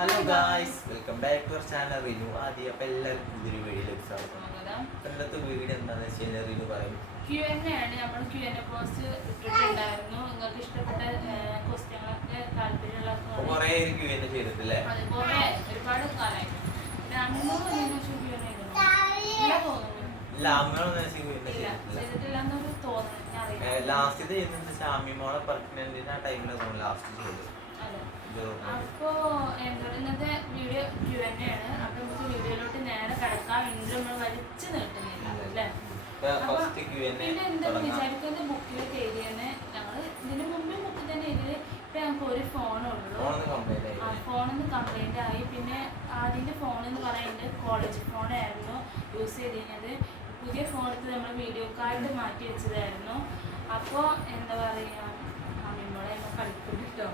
Hello guys welcome back to our channel Rinu ആദ്യം അപ്പം എല്ലാവർക്കും പുതിയൊരു വീഡിയോയിലേക്ക് സ്വാഗതം. ഇന്നത്തെ വീഡിയോ എന്താണെന്ന് വെച്ച് കഴിഞ്ഞാൽ റിനു പറയും. ക്യു എൻ ആണ്. നമ്മൾ ക്യു എൻ പോസ്റ്റ് ഇട്ടിട്ടുണ്ടായിരുന്നു. നിങ്ങൾക്ക് ഇഷ്ടപ്പെട്ട ക്വസ്റ്റ്യങ്ങളൊക്കെ താല്പര്യമുള്ള കുറേ കുറേ ക്യൂ എന്നെ ചെയ്തിട്ടില്ലേ? കുറേ ഒരുപാട് കാലമായിട്ട് എൻ ലാസ്റ്റ് ചെയ്യുന്നത് അമ്മിമോളെ പ്രഗ്നന്റിന് ആ ടൈമിലാണ് ലാസ്റ്റ് ചെയ്തത്. അതെ ഇത് അപ്പോ എന്താ ഇന്നത്തെ വീഡിയോ ക്യു തന്നെയാണ്. അപ്പൊ നമുക്ക് വീഡിയോയിലോട്ട് നേരെ കിടക്കാം. എങ്കിലും നമ്മൾ വലിച്ചു നീട്ടുന്നില്ല അല്ലേ? പിന്നെ എന്താ വിചാരിക്കുന്നത് ബുക്കിലൊക്കെ എഴുതിയെന്ന് ഞങ്ങൾ ഇതിന് മുമ്പേ ബുക്കിൽ തന്നെ എഴുതി ഇപ്പൊ ഞങ്ങൾക്ക് ഒരു ഫോണുള്ളൂ ആ ഫോണിന്ന് കംപ്ലൈന്റ് ആയി. പിന്നെ ആദ്യത്തെ ഫോൺ എന്ന് പറയുന്നത് കോളേജ് ഫോണായിരുന്നു യൂസ് ചെയ്തിരുന്നത്. പുതിയ ഫോൺ എടുത്ത് നമ്മൾ കാർഡ് മാറ്റി വെച്ചതായിരുന്നു. അപ്പോൾ എന്താ പറയുക അമ്മിമ്മോളെ കളിക്കും കേട്ടോ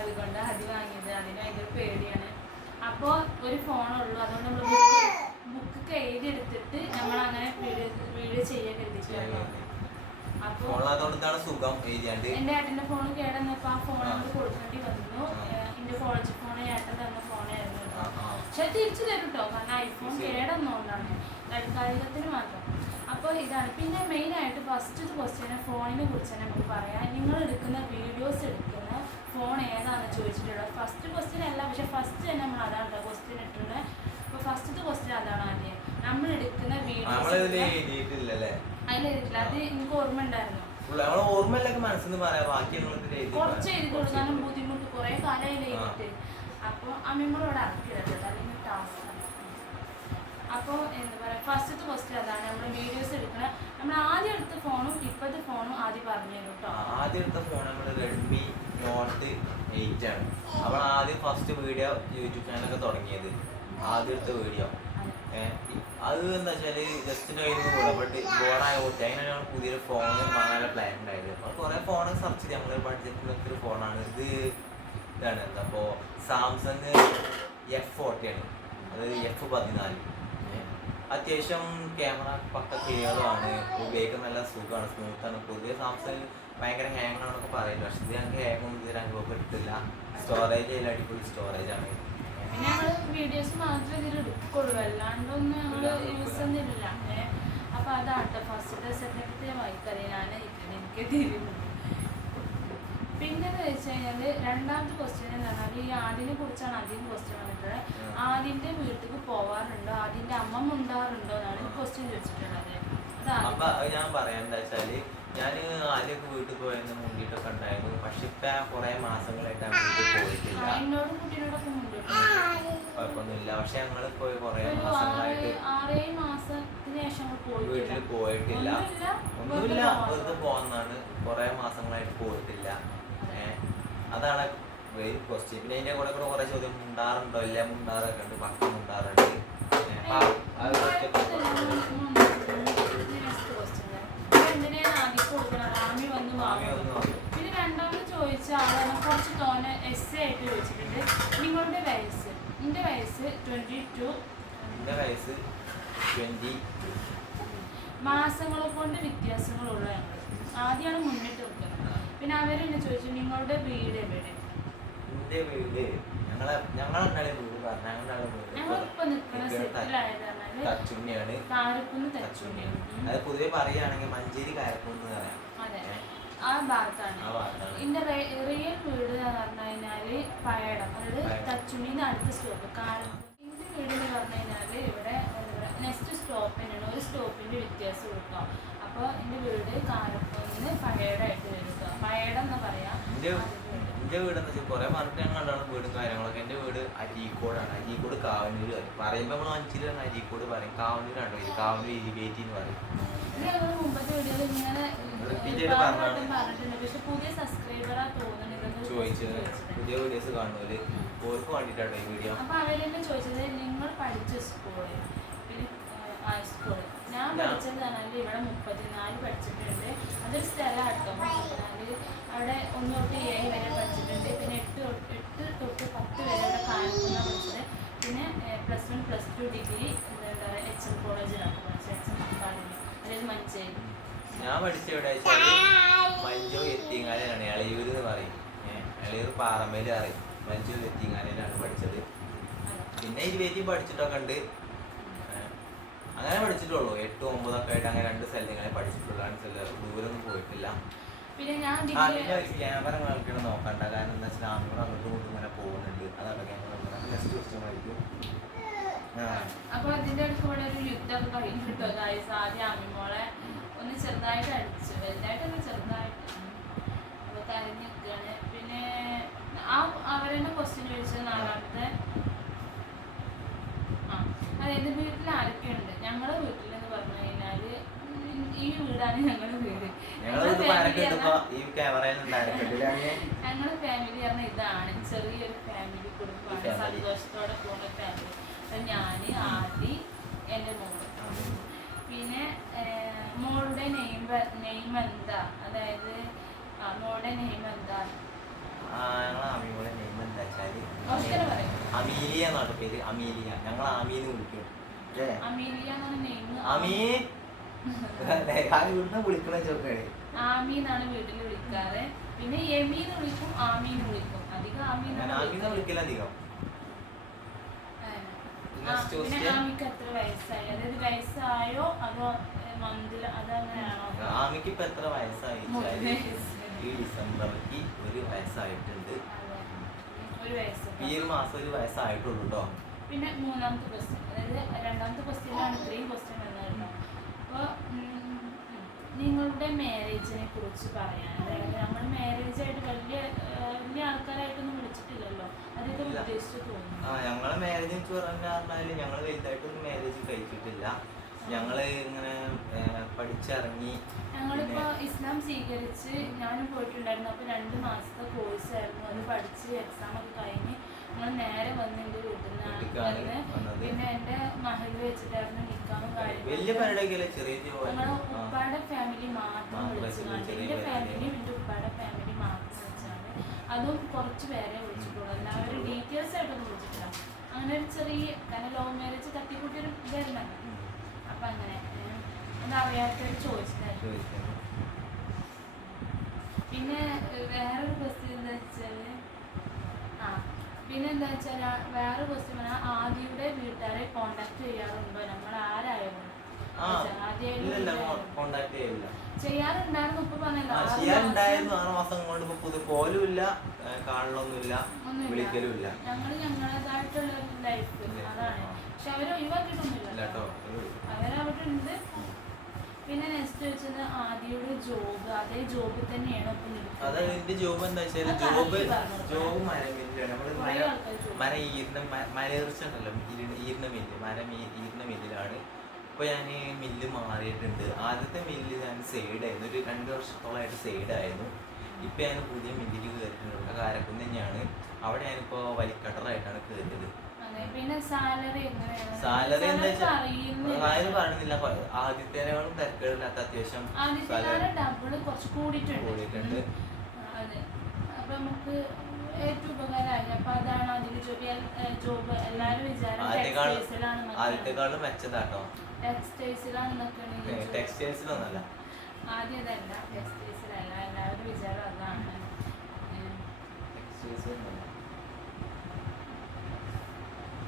അതുകൊണ്ട് അത് വാങ്ങിയത്. അതിന് ഭയങ്കര പേടിയാണ്. അപ്പോൾ ഒരു ഫോണുള്ളൂ. അതുകൊണ്ട് നമ്മൾ ബുക്ക് ബുക്ക് എഴുതിയെടുത്തിട്ട് നമ്മൾ അങ്ങനെ വീഡിയോ വീഡിയോ ചെയ്യാൻ കരുതിയിട്ടാണ് അപ്പോൾ സുഖം എഴുതിയാണ്ട്. എന്റെ ഏട്ടന്റെ ഫോൺ കേടന്നപ്പോ ആ ഫോൺ. നമ്മൾ കൊടുക്കേണ്ടി വന്നു. എന്റെ കോളേജ് ഫോൺ ഏട്ടൻ തന്ന ഫോണായിരുന്നു പക്ഷെ തിരിച്ചു തരും കേട്ടോ. കാരണം ഐഫോൺ. കേടന്നുകൊണ്ടാണ് താൽക്കാലികത്തിന് മാത്രം. അപ്പോൾ ഇതാണ്. പിന്നെ മെയിനായിട്ട് ഫസ്റ്റ് ക്വസ്റ്റ്യൻ ഫോണിനെ കുറിച്ച് തന്നെ നമുക്ക് പറയാം. നിങ്ങൾ എടുക്കുന്ന വീഡിയോസ് ഏതാണെന്ന് ചോദിച്ചിട്ടുള്ളത്. ഫസ്റ്റ് ക്വസ്റ്റ്യൻ അല്ല പക്ഷെ ഫസ്റ്റ് തന്നെ നമ്മൾ അതാണ് ക്വസ്റ്റ്യൻ ഇട്ടുള്ളത് അപ്പോൾ ഫസ്റ്റത്തെ ക്വസ്റ്റ്യൻ അതാണ് ആദ്യം. നമ്മൾ എടുക്കുന്ന വീഡിയോസ് അത് എനിക്ക് ഓർമ്മ ഉണ്ടായിരുന്നു? കുറച്ച് എഴുതി കൊടുക്കാനും ബുദ്ധിമുട്ട്. കുറെ കാലമായി എഴുതിയിട്ട്. അപ്പോൾ അമ്മയോട് ഇറക്കിയത് അല്ലെങ്കിൽ ടാസ്ക് അപ്പോൾ എന്താ പറയുക ഫസ്റ്റത്തെ ക്വസ്റ്റ്യൻ അതാണ്. നമ്മൾ വീഡിയോസ് എടുക്കണ നമ്മൾ ആദ്യം എടുത്ത ഫോണും ഇപ്പോഴത്തെ ഫോണും ആദ്യം പറഞ്ഞു തരും കേട്ടോ. ആദ്യം എടുത്ത ഫോൺ നമ്മൾ റെഡ്മി നോട്ട് എയ്റ്റ് ആണ്. അവൾ ആദ്യം ഫസ്റ്റ് വീഡിയോ യൂട്യൂബ് ചാനലൊക്കെ തുടങ്ങിയത്. ആദ്യത്തെ വീഡിയോ അത് എന്താ വെച്ചാൽ ജസ്റ്റിന്റെ കയ്യിൽ നിന്ന് ബട്ട് ബോറായ കുട്ടി ഞങ്ങൾ പുതിയൊരു ഫോൺ വാങ്ങാനുള്ള പ്ലാൻ ഉണ്ടായത്. അപ്പോൾ കുറേ ഫോൺ സെർച്ച് ചെയ്ത്. നമ്മൾ ബഡ്ജറ്റിലൊക്കെ ഒരു ഫോണാണ് ഇത് ഇതാണ് എന്താ അപ്പോൾ സാംസങ് എഫ് ഫോർട്ടി ആണ്. അത് എഫ് പതിനാല്. അത്യാവശ്യം ക്യാമറ പക്ക ക്ലിയറുമാണ് ഉപയോഗിക്കാൻ നല്ല സുഖമാണ്. സ്മൂത്താണ് പുതിയ സാംസങ് ഭയങ്കര ഹാങ് ആണെന്നൊക്കെ പറയുന്നു പക്ഷെ ഇത് ഞങ്ങൾക്ക് ഹാങ് ഒന്നും ഇതുവരെ അനുഭവപ്പെട്ടിട്ടില്ല സ്റ്റോറേജ് എല്ലാം അടിപൊളി സ്റ്റോറേജ് ആണ്. പിന്നെ ഞങ്ങൾ വീഡിയോസ് മാത്രമേ ഇതിൽ എടുക്കുള്ളൂ. അല്ലാണ്ടൊന്നും ഞങ്ങൾ യൂസ് ഒന്നുമില്ല അപ്പോൾ അതാണ് ഫസ്റ്റത്തെ സെക്കൻഡത്തെ വായിക്കറിയാൻ ഞാൻ എനിക്ക് തിരിയുന്നു പിന്നെ എന്ന് വെച്ച് കഴിഞ്ഞാൽ രണ്ടാമത്തെ ക്വസ്റ്റ്യൻ എന്ന് പറഞ്ഞാൽ ഈ ആദിനെ കുറിച്ചാണ് ആദ്യം ക്വസ്റ്റ്യൻ വന്നിട്ടുള്ളത്. ആദിന്റെ വീട്ടിൽ പോവാറുണ്ടോ? ആദിന്റെ അമ്മ ഉണ്ടാറുണ്ടോ എന്നാണ് ക്വസ്റ്റ്യൻ ചോദിച്ചിട്ടുള്ളത്. അപ്പൊ ഞാൻ പറയാൻ എന്താ വെച്ചാൽ ഞാൻ ആദ്യമൊക്കെ വീട്ടിൽ പോയെന്ന് മുണ്ടിട്ടൊക്കെ ഉണ്ടായിരുന്നു പക്ഷെ ഇപ്പൊ കുറെ മാസങ്ങളായിട്ട് വീട്ടിൽ പോയിട്ടില്ല എന്നോടും കുട്ടീനോടൊക്കെ മുൻപിട്ട് കുഴപ്പമൊന്നുമില്ല പക്ഷെ ഞങ്ങൾ പോയി കുറെ മാസങ്ങളായിട്ട് വീട്ടിൽ പോയിട്ടില്ല ഒന്നുമില്ല, വെറുതെ പോകുന്നതാണ് കുറെ മാസങ്ങളായിട്ട് പോയിട്ടില്ല ഏഹ് അതാണ് വെരി ക്വസ്റ്റ്യൻ പിന്നെ അതിന്റെ കൂടെ കൂടെ കുറെ ചോദ്യം മുണ്ടാറുണ്ടോ ഇല്ല മുണ്ടാറൊക്കെ ഉണ്ട് പക്ക മുണ്ടാറുണ്ട് ഏഹ് അപ്പൊ ആ ഒരു ഒറ്റ മാമി വന്നു വന്നു. പിന്നെ രണ്ടാമത് ചോദിച്ച ആളാണ്. കുറച്ച് തോന്നെ എസ് ആയിട്ട് ചോദിച്ചിട്ടുണ്ട്. നിങ്ങളുടെ വയസ്സ്? എന്റെ വയസ്സ് ട്വന്റി ടു എന്റെ വയസ്സ് ട്വന്റി മാസങ്ങളെ കൊണ്ട് വ്യത്യാസങ്ങളുള്ള ആദ്യമാണ് മുന്നിട്ട് നിൽക്കുന്നത്. പിന്നെ അവരെന്നെ ചോദിച്ചു നിങ്ങളുടെ വീട് എവിടെ? എന്റെ വീട്? ഞങ്ങളെ ഞങ്ങളെ വീട്. ഞങ്ങളിപ്പോ നിൽക്കുന്ന സെറ്റിലായത് തച്ചുണ്ണിയാണ്. താരക്കുന്ന് തെച്ചുണ്ണിയാണ്. അത് പൊതുവെ പറയുകയാണെങ്കിൽ മഞ്ചേരി കാരക്കുന്ന് ആ ഭാഗത്താണ്. എന്റെ റിയൽ വീട് എന്ന് പറഞ്ഞു കഴിഞ്ഞാൽ പഴയടം. അതായത് പഴയടം. അടുത്ത സ്റ്റോപ്പ് കാരണം എന്റെ വീട് എന്ന് പറഞ്ഞു കഴിഞ്ഞാൽ ഇവിടെ നെക്സ്റ്റ് സ്റ്റോപ്പ് തന്നെയാണ് ഒരു സ്റ്റോപ്പിന്റെ വ്യത്യാസം കൊടുക്കാം അപ്പോൾ എന്റെ വീട് കാരപ്പൂന്ന് പഴയടായിട്ട് വരും പഴയടം എന്ന് പറയാം. എന്റെ വീട്. എന്ന് വെച്ചാൽ കുറെ മാർക്ക് ഞങ്ങൾ കണ്ടാണ് വീടും കാര്യങ്ങളൊക്കെ. എന്റെ വീട് അരീക്കോടാണ്. അരീക്കോട് കാവന്നൂര് പറയും. പറയുമ്പോൾ നമ്മൾ അഞ്ചിലാണ് അരീക്കോട് പറയും. കാവന്നൂരാണ്. കാവന്നൂർ ഇരിവേറ്റി എന്ന് പറയും. മുമ്പത്തെ വീഡിയോയിൽ ഇങ്ങനെ പക്ഷെ പുതിയ സബ്സ്ക്രൈബറാ തോന്നുന്നത് ചോദിച്ചത് പുതിയ വീഡിയോസ് കാണുമല്ലോ ഓർക്ക് വേണ്ടിയിട്ടാണ് ഈ വീഡിയോ അപ്പൊ അവരെന്നെ ചോദിച്ചത് നിങ്ങൾ പഠിച്ച ഞാൻ ഞാൻ- പഠിച്ചത് പറഞ്ഞാൽ ഇവിടെ മുപ്പത്തിനാല് പഠിച്ചിട്ടുണ്ട്. അതൊരു സ്ഥലമാണ് കേട്ടോ മുപ്പത്തിനാല്. അവിടെ ഒന്ന് തൊട്ട് ഏഴ് വരെ പഠിച്ചിട്ടുണ്ട്. പിന്നെ എട്ട് തൊട്ട് എട്ട് തൊട്ട് പത്ത് വരെ പഠിച്ചത്. പിന്നെ plus one plus two degree എന്താ പറയുക എച്ച് എം കോളേജിലാണ് പഠിച്ചത് എച്ച് എം മക്കാളിൽ അതായത് മഞ്ചേരി ഞാൻ പഠിച്ച എവിടെ മഞ്ജു എത്തിങ്ങാനാണ് ഇളയൂർ എന്ന് പറയും. ഏഹ് ഇളയൂർ പാറമേൽ അറിയും മഞ്ജു എത്തിങ്ങാനയിലാണ് പഠിച്ചത്. പിന്നെ ഇരുപേറ്റി പഠിച്ചിട്ടൊക്കെ ഉണ്ട്. അങ്ങനെ പഠിച്ചിട്ടുള്ളൂ. എട്ട് ഒമ്പതൊക്കെ ആയിട്ട് അങ്ങനെ രണ്ട് സ്ഥലങ്ങളെ പഠിച്ചിട്ടുള്ളൂ. ദൂരൊന്നും പോയിട്ടില്ല. പിന്നെ ഞാൻ ക്യാമറ കളിക്കണം നോക്കണ്ട കാരണം എന്താ വെച്ചാൽ ആമികൾ അങ്ങോട്ടും ഇങ്ങോട്ടും ഇങ്ങനെ പോകുന്നുണ്ട്. അതാണ് ക്യാമറ നെക്സ്റ്റ് ക്വസ്റ്റ്യൻ ആയിരിക്കും. ആ. അപ്പൊ അതിന്റെ അടുത്ത് ഇവിടെ ഒരു യുദ്ധം കഴിഞ്ഞു കിട്ടോ ഗായ്സ് ആദ്യം അമ്മിമോളെ ചെറുതായിട്ട് അടിച്ചു. വലുതായിട്ടൊന്ന് ചെറുതായിട്ട് അപ്പൊ കരഞ്ഞു നിൽക്കാണ് പിന്നെ ആ അവരെന്നെ ക്വസ്റ്റ്യൻ ചോദിച്ചത് നാലാമത്തെ ആ അതായത് വീട്ടിൽ ആരൊക്കെയുണ്ട്? ഞങ്ങളുടെ വീട്ടിൽ എന്ന് പറഞ്ഞു ഈ വീടാണ് ഞങ്ങളുടെ വീട്. ഞങ്ങളുടെ ഫാമിലി പറഞ്ഞ ഇതാണ്? ചെറിയൊരു ഫാമിലി കുടുംബമാണ്. സന്തോഷത്തോടെ പോകുന്ന ഫാമിലി ഞാൻ ആദി എന്റെ മോൾ പിന്നെ ഏർ, മോളുടെ നെയിം നെയിം എന്താ അതായത് മോളുടെ നെയിം എന്താ ഞങ്ങൾ ആമിയുടെ നെയിം എന്താ വെച്ചാൽ അമീലിയ എന്നാണ് പേര്. അമീലിയ. ഞങ്ങൾ അമീന്ന് വിളിക്കും. അമീലിയ അമീ ഇവിടുന്ന് വിളിക്കണ ചോക്കാണ് ആമി എന്നാണ് വീട്ടിൽ വിളിക്കാറ്. പിന്നെ യമി വിളിക്കും ആമീന്ന് വിളിക്കും. അധികം ആമീന്ന് വിളിക്കില്ല അധികം. പിന്നെ ആമിക്ക് എത്ര വയസ്സായി? അതായത് വയസ്സായോ അതോ ആമിക്ക് ഇപ്പൊ എത്ര വയസ്സായി. ഈ ഡിസംബറിക്ക് ഒരു വയസ്സായിട്ടുണ്ട്. ഈ ഒരു മാസം ഒരു വയസ്സായിട്ടുള്ളൂ കേട്ടോ പിന്നെ മൂന്നാമത്തെ ക്വസ്റ്റ്യൻ അതായത് രണ്ടാമത്തെ ക്വസ്റ്റ്യനാണ് ഇത്രയും ക്വസ്റ്റ്യൻ വന്നത് കേട്ടോ അപ്പോൾ നിങ്ങളുടെ മാരേജിനെ കുറിച്ച് പറയാൻ. അതായത് നമ്മൾ മാരേജ് ആയിട്ട് വലിയ വലിയ ആൾക്കാരായിട്ടൊന്നും വിളിച്ചിട്ടില്ലല്ലോ. അതൊക്കെ ഉദ്ദേശിച്ചു തോന്നുന്നു. ഞങ്ങളെ മാരേജ് വെച്ച് പറഞ്ഞാൽ ഞങ്ങൾ വലുതായിട്ടൊന്നും മാരേജ് കഴിച്ചിട്ടില്ല. ഞങ്ങൾ ഇങ്ങനെ പഠിച്ചിറങ്ങി. ഞങ്ങളിപ്പോ ഇസ്ലാം സ്വീകരിച്ച് ഞാനും പോയിട്ടുണ്ടായിരുന്നു. അപ്പൊ രണ്ട് മാസത്തെ കോഴ്സ് ആയിരുന്നു. അത് പഠിച്ച് എക്സാം ഒക്കെ കഴിഞ്ഞ് ഞങ്ങൾ നേരെ വന്ന് എന്റെ വീട്ടിൽ വീട്ടിക്കാണ് നിന്ന് വന്നത്. പിന്നെ എന്റെ മഹൽ വെച്ചിട്ടായിരുന്നു ഞങ്ങളെ ആ. ഉപ്പാടെ ഫാമിലി മാത്രം ആ, വിളിച്ചു ചെറിയ ചെറിയ എന്റെ ഫാമിലി ഫാമിലിയും എന്റെ ഉപ്പാടെ ഫാമിലി മാത്രം വിളിച്ചാണ്. അതും കുറച്ച് പേരെ വിളിച്ചിട്ടുള്ളൂ. എല്ലാവരും ഡീറ്റെയിൽസ് ആയിട്ടൊന്നും വിളിച്ചിട്ടില്ല അങ്ങനെ ഒരു ചെറിയ കാരണം ലവ് മാരേജ് തട്ടിക്കൂട്ടി ഒരു ഇതായിരുന്നു ഉം. അപ്പൊ അങ്ങനെ ഏഹ്, അതറിയാത്തവർ ചോദിച്ചിട്ടായിരുന്നു ചോദിക്കുന്നു. പിന്നെ വേറൊരു ക്വസ്റ്റ്യൻ എന്താ വെച്ചാൽ ആ പിന്നെ എന്താ വെച്ചാൽ വേറെ ക്വസ്റ്റ്യൻ പറഞ്ഞാൽ ആദ്യയുടെ വീട്ടുകാരെ കോണ്ടാക്ട് ചെയ്യാറുണ്ടോ? നമ്മൾ ആരായാലും ചെയ്യാറുണ്ടായിരുന്നു ഇപ്പൊ പറഞ്ഞല്ലോ ചെയ്യാറുണ്ടായിരുന്നു ആറ് മാസം കൊണ്ട് ഇപ്പൊ പുതു പോലുമില്ല കാണലൊന്നുമില്ല വിളിക്കലുമില്ല ഞങ്ങൾ ഞങ്ങളതായിട്ടുള്ള ലൈഫ് അതാണ്. പക്ഷെ അവർ ഒഴിവാക്കിയിട്ടൊന്നുമില്ല അവരവിടെ ഉണ്ട് പിന്നെ നെക്സ്റ്റ് വെച്ചത് ആദ്യയുടെ ജോബ് അതേ ജോബിൽ തന്നെയാണ് ഇപ്പൊ നിൽക്കുന്നത്. അത് എന്റെ ജോബ് എന്താ വെച്ചാൽ ജോബ്. ജോബ് നമ്മൾ മര ആൾക്കാർ ചോദിച്ചു. മര ഈർന്ന മരയിർച്ച ഉണ്ടല്ലോ ഈർന്ന- മില്ല് മരം ഈർന്ന മില്ലിലാണ്. ഇപ്പൊ ഞാൻ മില്ല് മാറിയിട്ടുണ്ട്. ആദ്യത്തെ മില്ല് ഞാൻ സൈഡ് ആയിരുന്നു. ഒരു രണ്ട് വർഷത്തോളമായിട്ട് സൈഡ് ആയിരുന്നു. ഇപ്പൊ ഞാൻ പുതിയ മില്ലിൽ കയറിയിട്ടുണ്ട്. കാരക്കുന്ന് തന്നെയാണ്. അവിടെ ഞാനിപ്പോ വലിക്കട്ടറായിട്ടാണ് കയറിയത് സാലറി എന്താ വെച്ചാൽ ആദ്യത്തേനേക്കാളും തിരക്കേടില്ലാത്ത അത്യാവശ്യം കൂടിയിട്ടുണ്ട്. ആദ്യത്തെക്കാളും മെച്ചതാട്ടോ. ടെക്സ്റ്റൈൽസിലൊന്നല്ല. ആദ്യം ടെക്സ്റ്റൈൽസിലല്ല. എല്ലാവരും വിചാരം അതാണ്. ടെക്സ്റ്റൈൽസ് ടെക്സ്റ്റൈൽസിലൊന്നല്ല.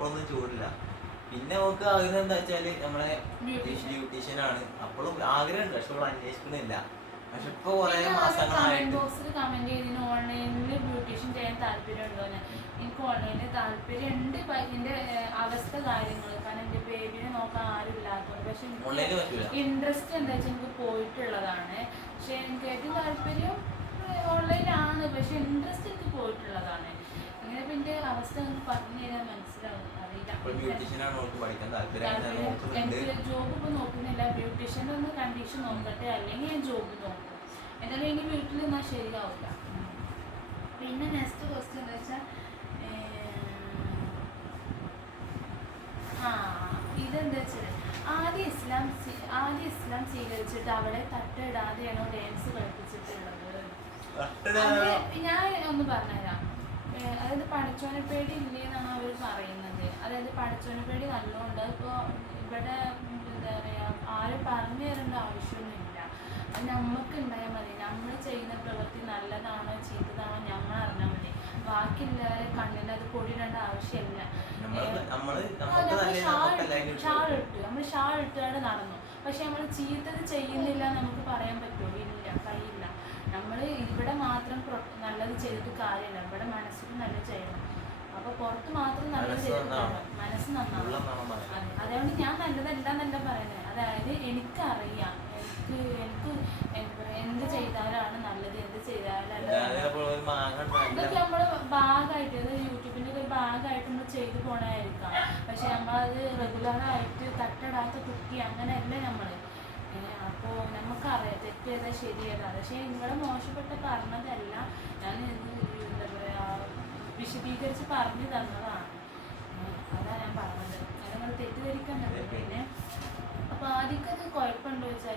അപ്പോഴൊന്നും ചൂടില്ല. പിന്നെ നമുക്ക് ആഗ്രഹം എന്താ വെച്ചാൽ നമ്മളെ ആണ് അപ്പോഴും ആഗ്രഹമുണ്ട്. പക്ഷെ അവൾ അന്വേഷിക്കുന്നില്ല. പക്ഷെ ഇപ്പൊ കൊറേ മാസങ്ങളായിട്ട് കമന്റ് ചെയ്തിന് ഓൺലൈനിൽ ബ്യൂട്ടീഷ്യൻ ചെയ്യാൻ എനിക്ക് ഓൺലൈനിൽ ഉണ്ട് എന്റെ അവസ്ഥ കാര്യങ്ങൾ കാരണം എന്റെ ബേബിനെ നോക്കാൻ ആരും ഇല്ലാത്തതുകൊണ്ട് പക്ഷെ ഇൻട്രസ്റ്റ് എന്താ വെച്ചാൽ എനിക്ക് പോയിട്ടുള്ളതാണ്. പക്ഷെ എനിക്ക് ഏറ്റവും താല്പര്യം ഓൺലൈനാണ് പക്ഷെ ഇൻട്രസ്റ്റ് എനിക്ക് പോയിട്ടുള്ളതാണ്. അങ്ങനെ പിന്നെ അവസ്ഥ പറഞ്ഞു തരാൻ മനസ്സിലാവും ബ്യൂട്ടീഷ്യനാണ് അവൾക്ക് പഠിക്കാൻ താല്പര്യം. ജോബ് നോക്കുന്നില്ല. ബ്യൂട്ടീഷ്യന്റെ ഒന്ന് കണ്ടീഷൻ നോക്കട്ടെ. അല്ലെങ്കിൽ ഞാൻ ജോബ് നോക്കും. വീട്ടിൽ നിന്നാൽ ശരിയാവില്ല. പിന്നെ നെക്സ്റ്റ് ക്വസ്റ്റ്യൻ എന്താ വെച്ചാൽ ആ ഇതെന്താ വെച്ചാൽ ആദ്യം ഇസ്ലാം ആദ്യം ഇസ്ലാം സ്വീകരിച്ചിട്ട് അവളെ തട്ടിടാതെയാണോ ഡാൻസ് കളിപ്പിച്ചിട്ടുള്ളത്? ഞാൻ ഒന്ന് പറഞ്ഞുതരാം. അതായത് പഠിച്ചോനെ പേടി ഇല്ലേ? പഠിച്ചോനെ പേടി നല്ലോണ്ട് ഇപ്പോൾ ഇവിടെ എന്താ പറയുക ആരും പറഞ്ഞു തരേണ്ട ആവശ്യമൊന്നുമില്ല. അത് നമുക്ക് ഉണ്ടായാൽ മതി. നമ്മൾ ചെയ്യുന്ന പ്രവൃത്തി നല്ലതാണോ ചീത്തതാണോ നമ്മൾ അറിഞ്ഞാൽ മതി. ബാക്കിയുള്ളവരെ കണ്ണിൽ അത് പൊടിയിടേണ്ട ആവശ്യമില്ല. ഷാൾ ഇട്ടു, നമ്മൾ ഷാൾ ഇട്ടാണ് നടന്നു. പക്ഷെ നമ്മൾ ചീത്തത് ചെയ്യുന്നില്ല നമുക്ക് പറയാൻ പറ്റുമോ ഇല്ല കഴിയില്ല. നമ്മൾ ഇവിടെ മാത്രം നല്ലത് ചെയ്തിട്ട് കാര്യമില്ല. ഇവിടെ മനസ്സിൽ നല്ലത് ചെയ്യണം പുറത്ത് മാത്രം നല്ല മനസ്സ് നന്നാവണം. അതുകൊണ്ട് ഞാൻ നല്ലതല്ല എന്നല്ല പറയുന്നത്. അതായത് എനിക്കറിയാം. എനിക്ക് എനിക്ക് എന്താ ചെയ്താലാണ് നല്ലത് എന്ത് മാങ്ങ ഇതൊക്കെ നമ്മൾ ഭാഗമായിട്ട് യൂട്യൂബിന്റെ ഒരു ഭാഗമായിട്ട് നമ്മൾ ചെയ്തു പോണായിരിക്കാം പക്ഷെ നമ്മളത് റെഗുലർ ആയിട്ട് തട്ടിടാത്ത കുട്ടി അങ്ങനെയല്ല നമ്മൾ. അപ്പോ നമുക്കറിയാം തെറ്റേതാ ശരിയേതാ പക്ഷെ നിങ്ങളെ മോശപ്പെട്ട പറഞ്ഞതല്ല ഞാൻ വിശദീകരിച്ച് പറഞ്ഞു തന്നതാണ്. അതാ ഞാൻ പറഞ്ഞത്. നിങ്ങൾ തെറ്റിദ്ധരിക്കണ്ടല്ലോ പിന്നെ അപ്പൊ ആദ്യമൊക്കെ കുഴപ്പമുണ്ടോ വെച്ചാൽ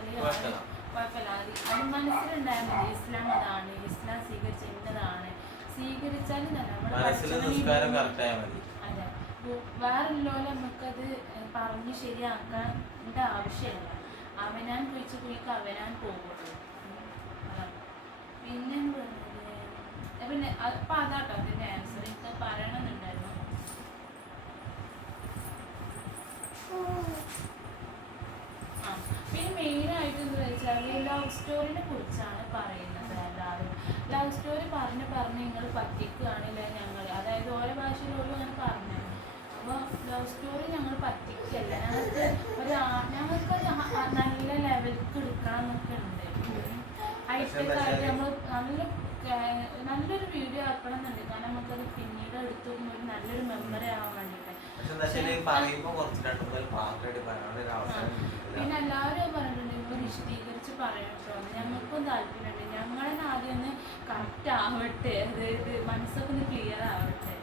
കുഴപ്പമില്ല. ആദ്യം അത് മനസ്സിലുണ്ടായിരുന്നു ഇസ്ലാം അതാണ്. ഇസ്ലാം സ്വീകരിച്ച ഇന്നതാണ് സ്വീകരിച്ചാലും തന്നെ നമ്മുടെ അതെ. വേറെല്ലോലെ നമുക്കത് പറഞ്ഞ് ശരിയാക്കേണ്ട ആവശ്യമില്ല അവനാൻ കുഴിച്ച് കുഴിക്ക് അവനാൻ പോകുള്ളൂ. പിന്നെ പിന്നെ അപ്പൊ അതാട്ടോ അതിന്റെ ആൻസർ ഇത് പറയണമെന്നുണ്ടായിരുന്നു. ആ പിന്നെ മെയിനായിട്ട് എന്ന് വെച്ചാൽ ലവ് സ്റ്റോറിനെ കുറിച്ചാണ് പറയുന്നത് എല്ലാവരും. ലവ് സ്റ്റോറി പറഞ്ഞ് പറഞ്ഞ് നിങ്ങൾ പറ്റിക്കുകയാണില്ല ഞങ്ങൾ അതായത് ഓരോ ഭാഷയിലോടും അങ്ങനെ പറഞ്ഞു. അപ്പോൾ ലവ് സ്റ്റോറി ഞങ്ങൾ പറ്റിക്കല്ല? ഞങ്ങൾക്ക് ഒരു ഞങ്ങൾക്കൊരു നല്ല ലെവലിലേക്ക് എടുക്കണം എന്നൊക്കെ ഉണ്ട്. ഹൈടെക് ആയിട്ട് നമ്മൾ നല്ല നല്ലൊരു വീഡിയോ ആക്കണം എന്നുണ്ട് കാരണം നമുക്കത് പിന്നീട് എടുത്തു ഒരു നല്ലൊരു മെമ്മറി ആവാൻ വേണ്ടിയിട്ട്. പിന്നെ എല്ലാവരും പറഞ്ഞിട്ടുണ്ട് നിങ്ങൾ വിശദീകരിച്ച് പറയട്ടോ ഞങ്ങൾക്കും താല്പര്യമുണ്ട്. ഞങ്ങളെ ആദ്യം ഒന്ന് കറക്റ്റ് ആവട്ടെ. അതായത് മനസ്സൊക്കെ ഒന്ന് ക്ലിയർ ആവട്ടെ.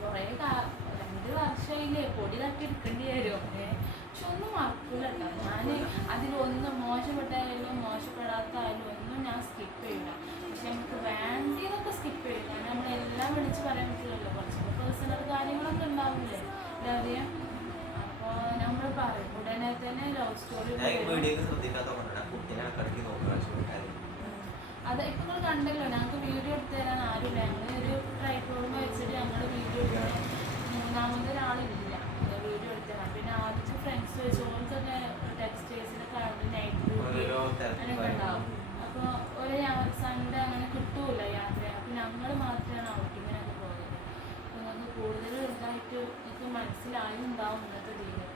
കുറേ രണ്ട് വർഷമായില്ലേ? പൊടി തട്ടി എടുക്കേണ്ടി വരും. പക്ഷെ ഒന്നും മറക്കില്ല കേട്ടോ ഞാൻ അതിലൊന്നും മോശപ്പെട്ടായാലും മോശപ്പെടാത്തായാലും ഒന്നും ഞാൻ സ്കിപ്പ് ചെയ്യില്ല പക്ഷെ നമുക്ക് വേണ്ടിയതൊക്കെ സ്കിപ്പ് ചെയ്യും കാരണം നമ്മളെല്ലാം വിളിച്ച് പറയാൻ പറ്റില്ലല്ലോ കുറച്ചൊക്കെ പേഴ്സണൽ കാര്യങ്ങളൊക്കെ ഉണ്ടാവില്ലേ എല്ലാവരെയും അപ്പോൾ നമ്മൾ പറയും ഉടനെ തന്നെ ലവ് സ്റ്റോറി ഞാൻ വീഡിയോക്ക് ശ്രദ്ധിക്കാത്തോണ്ടാണ് കുട്ടീനെ ഇടയ്ക്കിടയ്ക്ക് നോക്കുക അത് ഇപ്പൊ നിങ്ങൾ കണ്ടല്ലോ ഞങ്ങൾക്ക് വീഡിയോ എടുത്തു തരാൻ ആരുമില്ല. ഞങ്ങൾ ഒരു ട്രൈപ്പോഡ് വെച്ചിട്ട് ഞങ്ങൾ വീഡിയോ എടുക്കാൻ മൂന്നാമതൊരാളില്ല വീഡിയോ എടുത്തു തരാം. പിന്നെ ആദ്യത്തെ ഫ്രണ്ട്സ് വെച്ച് ഓർക്കൊക്കെ ടെക്സ്റ്റൈൽസിലൊക്കെ ആണെങ്കിൽ നൈറ്റ് അങ്ങനെയൊക്കെ ഉണ്ടാവും. അപ്പോൾ ഒരു സൺഡേ അങ്ങനെ കിട്ടൂല യാത്ര. അപ്പം ഞങ്ങൾ മാത്രമാണ് ഔട്ടിങ്ങിനൊക്കെ പോകുന്നത് അപ്പോൾ നിങ്ങൾക്ക് കൂടുതൽ ഇതായിട്ട് നിങ്ങൾക്ക് മനസ്സിലായി ഉണ്ടാവും ഇന്നത്തെ തീരെ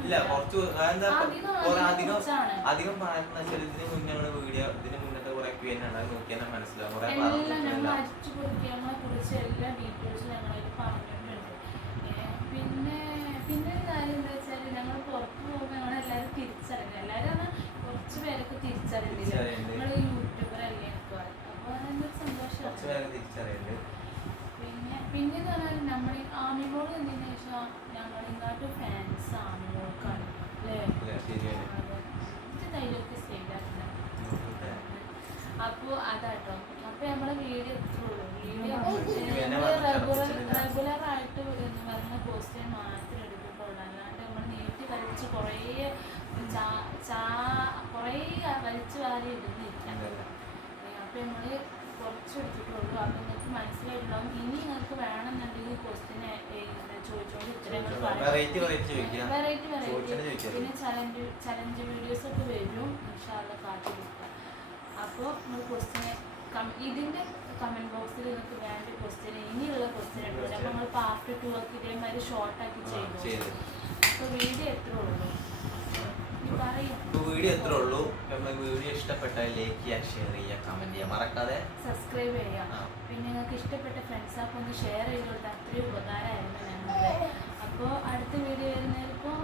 ഇല്ല കുറച്ച് എന്താ അധികം അധികം പറയുന്ന വെച്ചാൽ ഇതിന് മുന്നേ വീഡിയോ ഇതിന് മുന്നത്തെ കുറെ ക്യൂ ഉണ്ട് അത് നോക്കിയാൽ മനസ്സിലാവും. കുറെ എല്ലാം ഞങ്ങൾ പറഞ്ഞിട്ടില്ല അരിച്ചു കുറിക്കുകയെ കുറിച്ച് എല്ലാ ഡീറ്റെയിൽസും ഞങ്ങളതിൽ പറഞ്ഞിട്ടുണ്ട് ഏ, പിന്നെ പിന്നെ ഒരു കാര്യം എന്താ വെച്ചാൽ ഞങ്ങൾ പുറത്ത് പോകുമ്പോൾ ഞങ്ങൾ എല്ലാവരും തിരിച്ചറിയുന്നത് എല്ലാവരും പറഞ്ഞാൽ കുറച്ച് പേരൊക്കെ തിരിച്ചറിയുന്നില്ല തിരിച്ചറിയുന്നുണ്ട്. നമ്മൾ യൂട്യൂബർ അല്ലേ അപ്പോൾ അതൊരു കുറച്ച് സന്തോഷമാണ് പേരെ തിരിച്ചറിയുന്നുണ്ട് പിന്നെ പിന്നെ എന്ന് പറഞ്ഞാൽ നമ്മൾ ആമിമോൾ എന്നതിന് ശേഷം ഞങ്ങൾ ഇങ്ങോട്ട് ഫാൻസ് ആമിമോൾക്കാണ് അല്ലേ ഇല്ല, ശരിയാണ് ധൈര്യമൊക്കെ സ്റ്റേജാക്കില്ല നോക്കട്ടെ. അപ്പൊ അതാട്ടോ അപ്പൊ നമ്മളെ വീഡിയോ എത്തുള്ളൂ വീഡിയോ പിന്നെ റെഗുലർ വന്ന് റെഗുലർ ആയിട്ട് വരുന്ന ക്വസ്റ്റ്യൻ മാത്രം എടുക്കത്തുള്ളൂ അല്ലാണ്ട് നമ്മൾ നീട്ടി വരച്ച് കുറേ ചാ- ചാ- കുറേ വലിച്ചു വാരി ഇടുന്നില്ല. ഇല്ലല്ല. നമ്മൾ കുറച്ച് എടുത്തിട്ടുള്ളൂ. അപ്പം നിങ്ങൾക്ക് മനസ്സിലായിട്ടുണ്ടാവും. ഇനി നിങ്ങൾക്ക് വേണമെന്നുണ്ടെങ്കിൽ ക്വസ്റ്റിന് ചോദിച്ചുകൊണ്ട് ഉത്തരങ്ങൾ വെറൈറ്റി വെറൈറ്റി. പിന്നെ ചലഞ്ച് ചലഞ്ച് വീഡിയോസ് ഒക്കെ വരും. ഇൻഷാല്ല കാത്തിരിക്കുക അപ്പോൾ നിങ്ങൾ ക്വസ്റ്റിനെ ഇതിന്റെ കമന്റ് ബോക്സിൽ നിങ്ങൾക്ക് വേണ്ട ക്വസ്റ്റ്യൻ ഇനിയുള്ള ക്വസ്റ്റ്യൻ എടുക്കുക അപ്പം നമ്മൾ പാർട്ട് ടു ഒക്കെ ഇതേമാതിരി ഷോർട്ടാക്കി ചെയ്തു? അപ്പോൾ വീഡിയോ എത്ര ഉള്ളൂ? വീഡിയോ എത്ര ഉള്ളൂ? നമ്മൾ വീഡിയോ ഇഷ്ടപ്പെട്ട ലൈക്ക് ചെയ്യുക ഷെയർ ചെയ്യുക കമന്റ് ചെയ്യുക മറക്കാതെ. സബ്സ്ക്രൈബ് ചെയ്യുക പിന്നെ നിങ്ങൾക്ക് ഇഷ്ടപ്പെട്ട ഫ്രണ്ട്സൊക്കെ ഒന്ന് ഷെയർ ചെയ്ത് കൊടുത്താൽ അത്രയും ഉപകാരമായിരുന്നു ഞങ്ങളുടെ അപ്പോൾ അടുത്ത വീഡിയോ വരുന്നതിലിപ്പോൾ